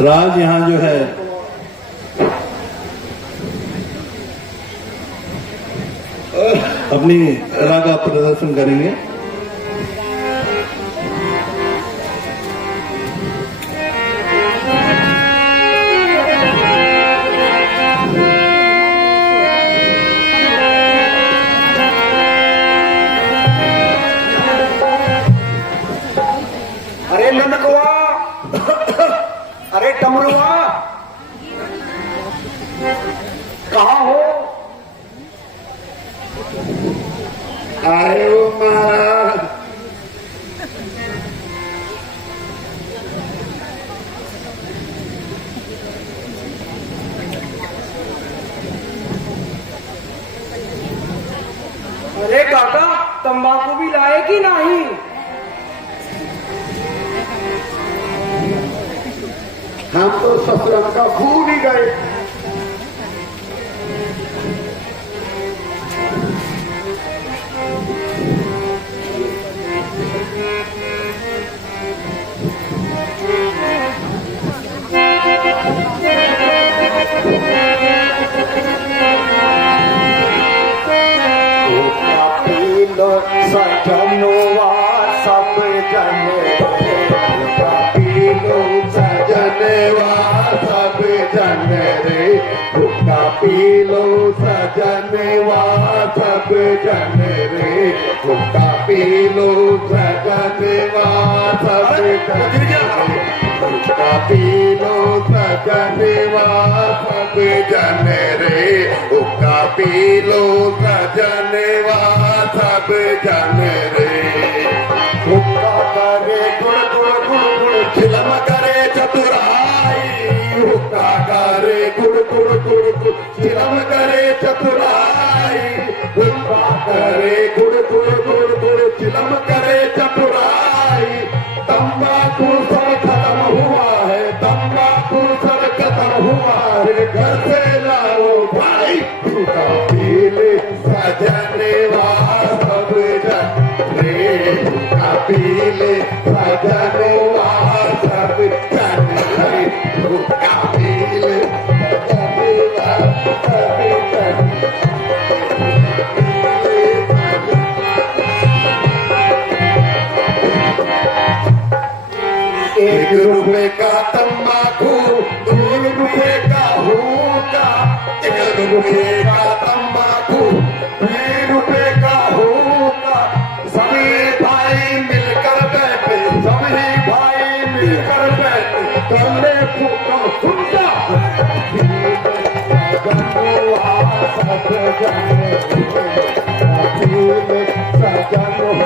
राज यहाँ जो है अपनी कला का प्रदर्शन करेंगे। अरे ननकवा, अरे टमरुआ, कहाँ हो? आए हो महाराज। अरे काका, तंबाकू भी लाए कि नहीं? हम तो ससुराल का भूल ही गए। सजनवा सब जने, सजनवा सब जने रे, हुक्का पी लो सजनवा सब जने रे, हुक्का पी लो सजनवा सब जने, हुक्का पी लो सजनवा सब जने रे, हुक्का पी लो सजनवा सब जने रे। हुक्का करे गुड़ गुड़ गुड़ गुड़ चिलम करे चतुराई, हुक्का करे गुड़ गुड़ गुड़ गुड़ चिलम करे चतुराई, हुक्का करे गुड़ गुड़ गुड़ गुड़ चिलम करे चतुराई। तंबाकू सब खत्म हुआ है, तंबाकू सब खत्म हुआ है, घर से लाओ भाई, हुक्का पी ले सजनवा सब जने, हुक्का पी ले सजनवा सब जने, हुक्का पी ले सजनवा सब जने। एक रुपए का तंबाकू, 2 रुपए का हुक्का, 1 रुपए का तंबाकू, 2 रुपए का हुक्का, सभी भाई मिलकर बैठे, सभी भाई मिलकर बैठे, करने फूका फूका, सब जाने सजनों।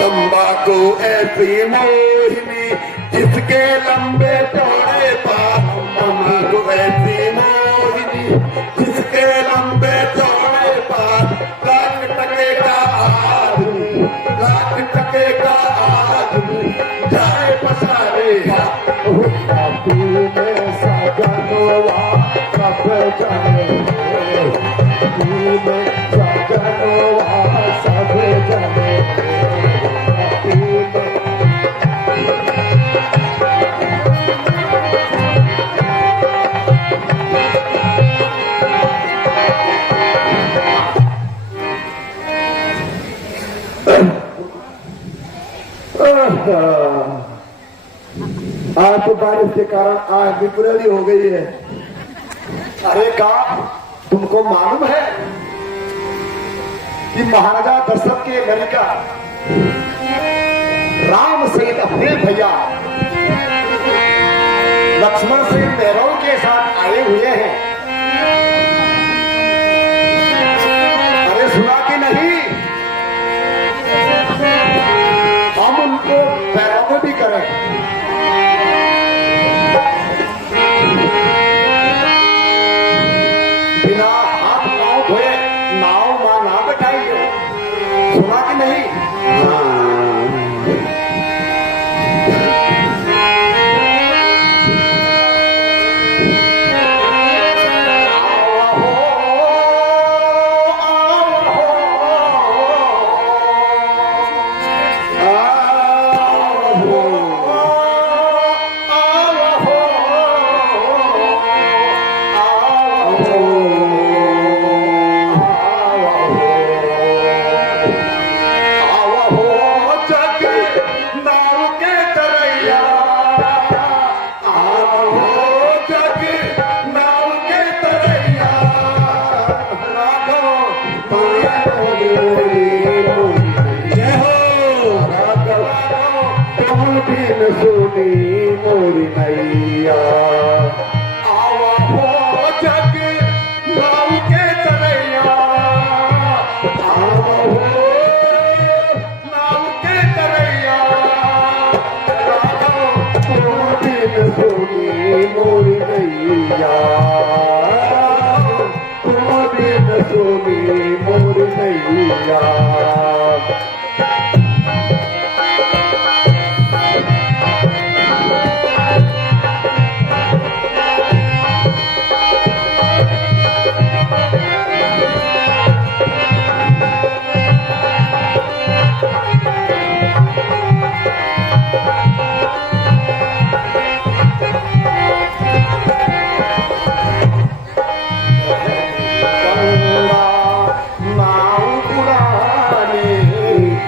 तंबाकू ऐसी मोहिनी जिसके लंबे चौड़े बाल, तंबाकू ऐसी मोहिनी जिसके लंबे चौड़े बाल, लाख टके का आदमी, लाख टके का आदमी जाए पसारे, हुक्का पी ले सजनवा सब जने, पी ले सजनवा सब जने। आज तो बारिश के कारण आग भी पुरानी हो गई है। अरे का तुमको मालूम है कि महाराजा दशरथ के लड़का राम सहित अपने भैया लक्ष्मण से भैरव के साथ आए हुए हैं। अरे सुना कि नहीं? हम उनको भैरव भी करें। बिना हाथ पांव धोए नाव मां ना बैठाइए। सुना कि नहीं? सोनी मोरी नैया आवा हो जग भाव के तरैया आवा हो नाव के तरैया तुम बिन सोनी मोरी नैया तुम बिन सोनी मोरी नैया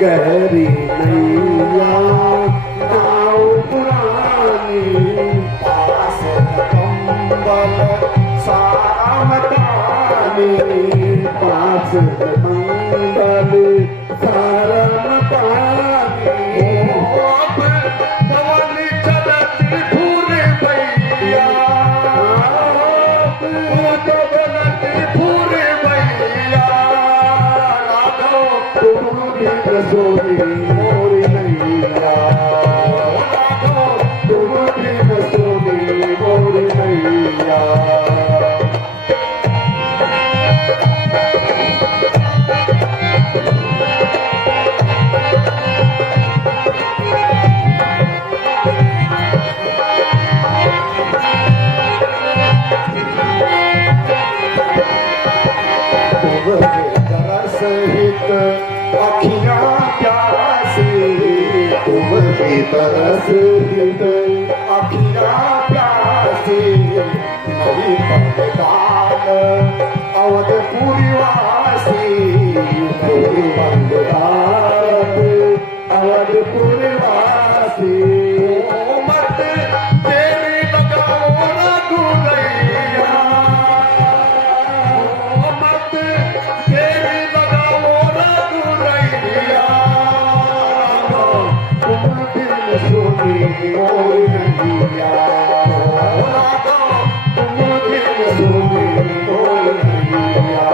गहरी नैया नाव पुरानी पास कंबल सारा मकानी पास कंबल सारा मकानी पवन चलती फूल भैया चलती फूल भैया सोनी मोरी नैया तुम बिन सोनी मोरी नैया सहित अखियां प्यासी तुम्हें तरस हित अखियां प्यासी नहीं बंगाल अवधपुरी वासी नहीं बंगाल अवधपुरी वासी मत तेरी लगाओ ना गुरैया मत तेरी लगाओ ना गुरैया तुम बिन सोनी मोरी नैया तुम बिन सोनी मोरी नैया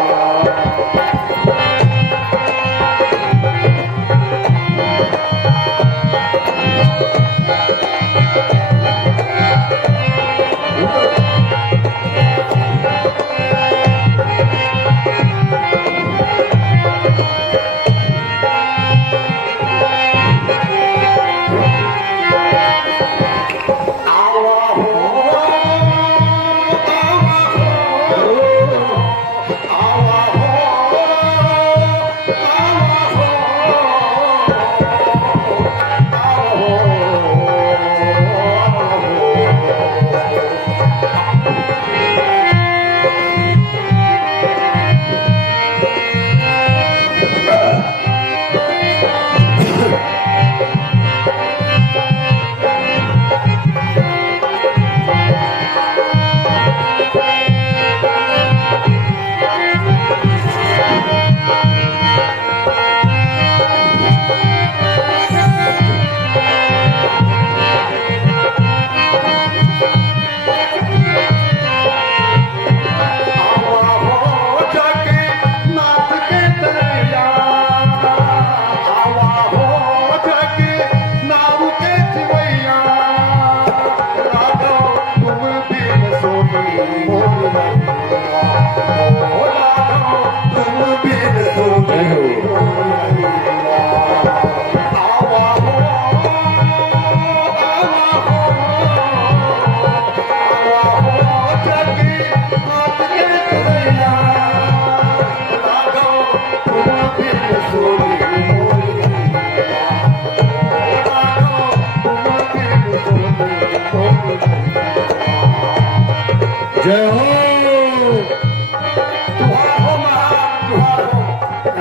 जय हो।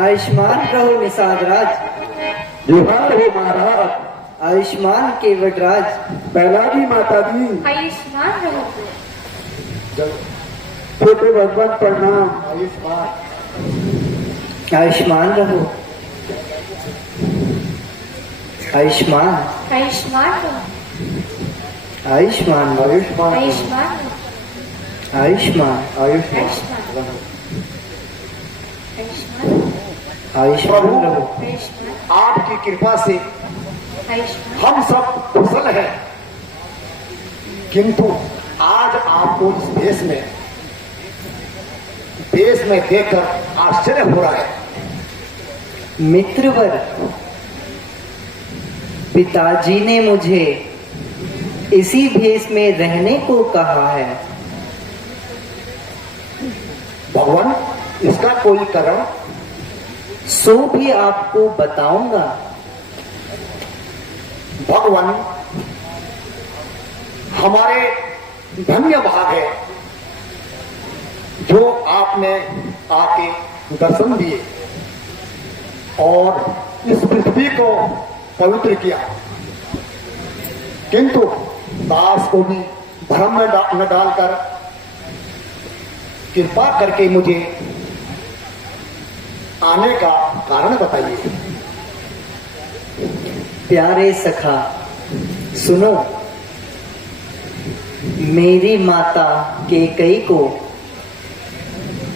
आयुष्मान रहो निषाद राज, जोहार हो महाराज। आयुष्मान केवटराज, पहला भी माता जी। आयुष्मान रहो। छोटे भगवान प्रणाम। आयुष्मान आयुष्मान रहो, आयुष्मान आयुष्मान रहो। आयुष्मान भव। आयुष्मान आयुष्मान आयुष्मान आयुष्मान आयुष्मान आयुष्मान आयुष्मान प्रभु। रहो। आयुष्मान आपकी कृपा से आयुष्मान हम सब कुशल हैं, किंतु आज आपको इस देश में देखकर आश्चर्य हो रहा है। मित्रवर, पिताजी ने मुझे इसी भेष में रहने को कहा है। भगवान, इसका कोई कारण? सो भी आपको बताऊंगा। भगवान, हमारे धन्य भाग है जो आपने आके दर्शन दिए और इस पृथ्वी को पवित्र किया, किंतु दास को भी भ्रम में न डालकर कृपा करके मुझे आने का कारण बताइए। प्यारे सखा, सुनो। मेरी माता कैकेयी को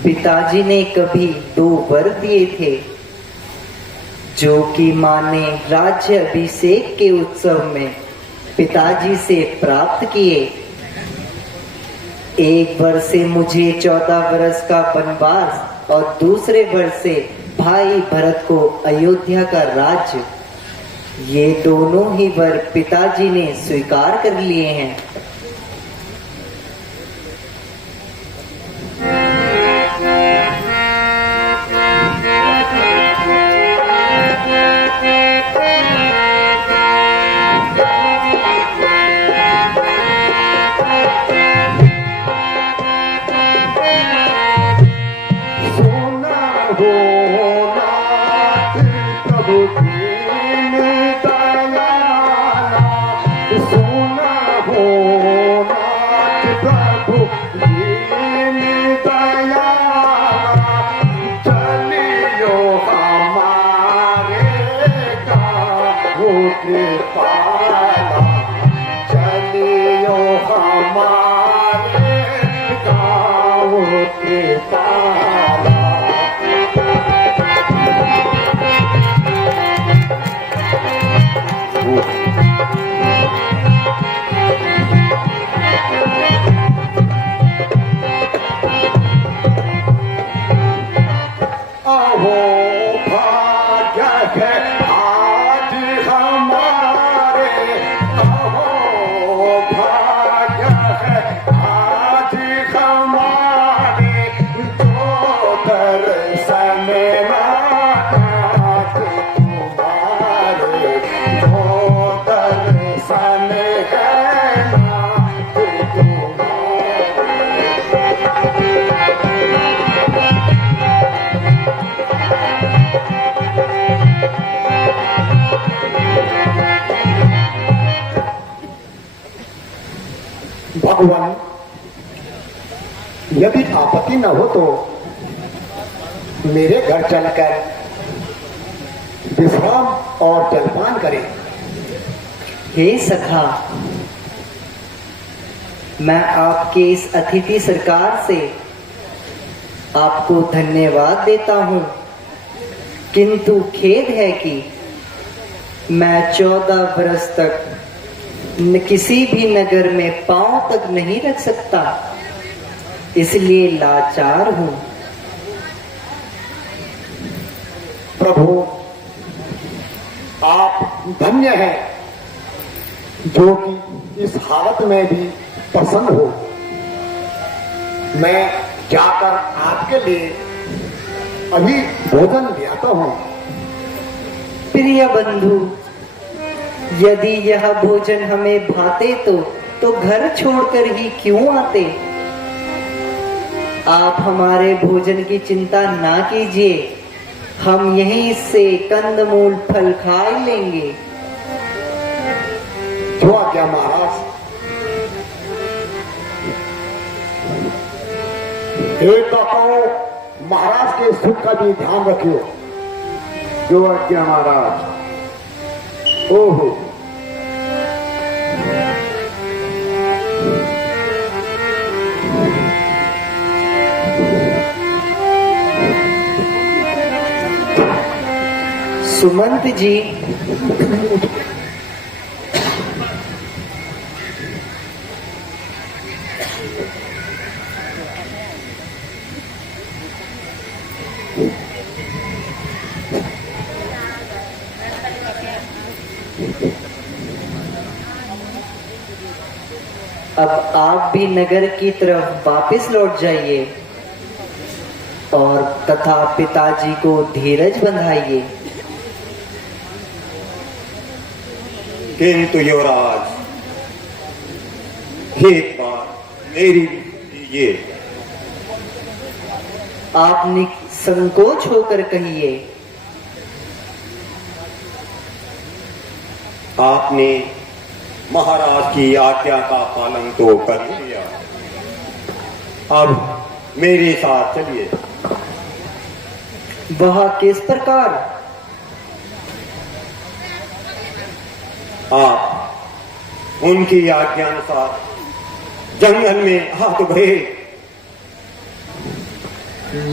पिताजी ने कभी 2 वर दिए थे, जो कि मां ने राज्य अभिषेक के उत्सव में पिताजी से प्राप्त किए। एक वर्ष से मुझे 14 वर्ष का वनवास और दूसरे वर्ष से भाई भरत को अयोध्या का राज्य, ये दोनों ही वर पिताजी ने स्वीकार कर लिए हैं। भगवान, यदि आपत्ति न हो तो मेरे घर चलकर विश्राम और जलपान करें। हे सखा, मैं आपके इस अतिथि सरकार से आपको धन्यवाद देता हूं, किंतु खेद है कि मैं 14 वर्ष तक किसी भी नगर में पांव तक नहीं रख सकता, इसलिए लाचार हूं। प्रभु, आप धन्य हैं जो कि इस हालत में भी प्रसन्न हो। मैं जाकर आपके लिए अभी भोजन ले आता हूं। प्रिय बंधु, यदि यह भोजन हमें भाते तो घर छोड़कर ही क्यों आते। आप हमारे भोजन की चिंता ना कीजिए, हम यहीं से कंदमूल फल खा लेंगे। जो आज्ञा महाराज। एक तो महाराज के सुख का भी ध्यान रखियो। जो आज्ञा महाराज। ओहो, सुमंत जी, अब आप भी नगर की तरफ वापस लौट जाइए और तथा पिताजी को धीरज बंधाइए। किंतु युवराज, एक बात मेरी लीजिए। आप निसंकोच होकर कहिए। आपने महाराज की आज्ञा का पालन तो कर लिया, अब मेरे साथ चलिए। वह किस प्रकार? आप उनकी आज्ञानुसार जंगल में हाथ गए।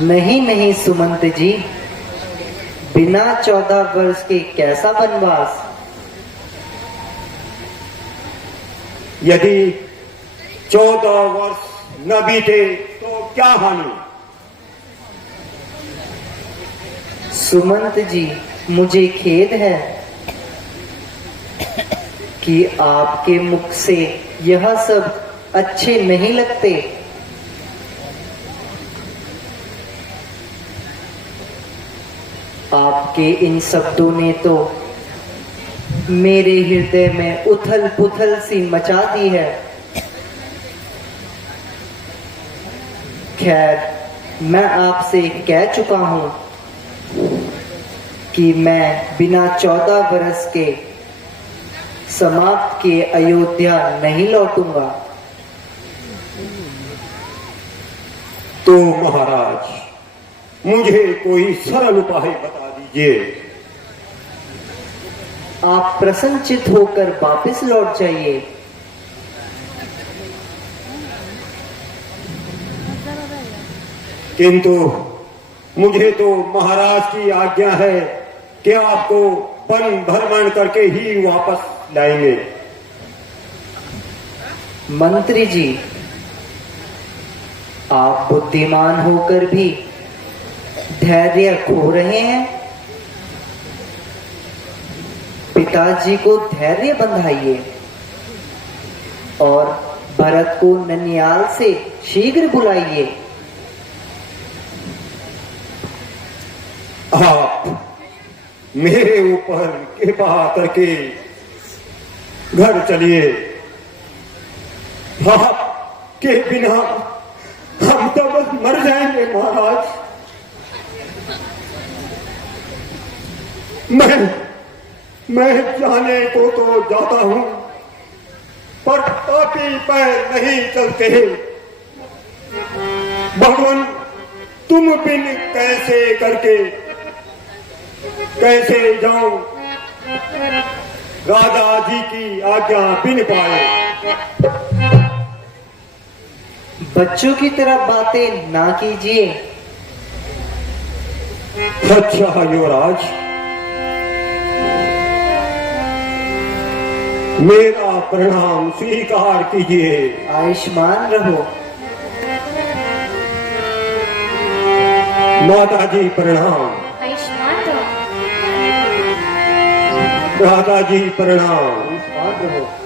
नहीं नहीं सुमंत जी, बिना 14 वर्ष के कैसा वनवास? यदि 14 वर्ष न बीते तो क्या हानि? सुमंत जी, मुझे खेद है कि आपके मुख से यह सब अच्छे नहीं लगते। आपके इन शब्दों ने तो मेरे हृदय में उथल पुथल सी मचा दी है। खैर, मैं आपसे कह चुका हूं कि मैं बिना 14 बरस के समाप्त किए अयोध्या नहीं लौटूंगा। तो महाराज, मुझे कोई सरल उपाय बता दीजिए। आप प्रसन्नचित होकर वापस लौट जाइए। किंतु मुझे तो महाराज की आज्ञा है कि आपको वन भ्रमण करके ही वापस लाएंगे। मंत्री जी, आप बुद्धिमान होकर भी धैर्य खो रहे हैं। पिताजी को धैर्य बंधाइए और भरत को ननियाल से शीघ्र बुलाइए। आप मेरे ऊपर कृपा करके घर चलिए। आपके बिना हम तो बस मर जाएंगे महाराज। मैं जाने को तो जाता हूं, पर पापी पैर नहीं चलते। भगवान, तुम बिन कैसे करके कैसे जाऊं? राजा जी की आज्ञा बिन पाए। बच्चों की तरह बातें ना कीजिए। अच्छा युवराज, मेरा प्रणाम स्वीकार कीजिए। आयुष्मान रहो। माता जी प्रणाम। आयुष्मान रहो। राधा जी प्रणाम। आयुष्मान रहो।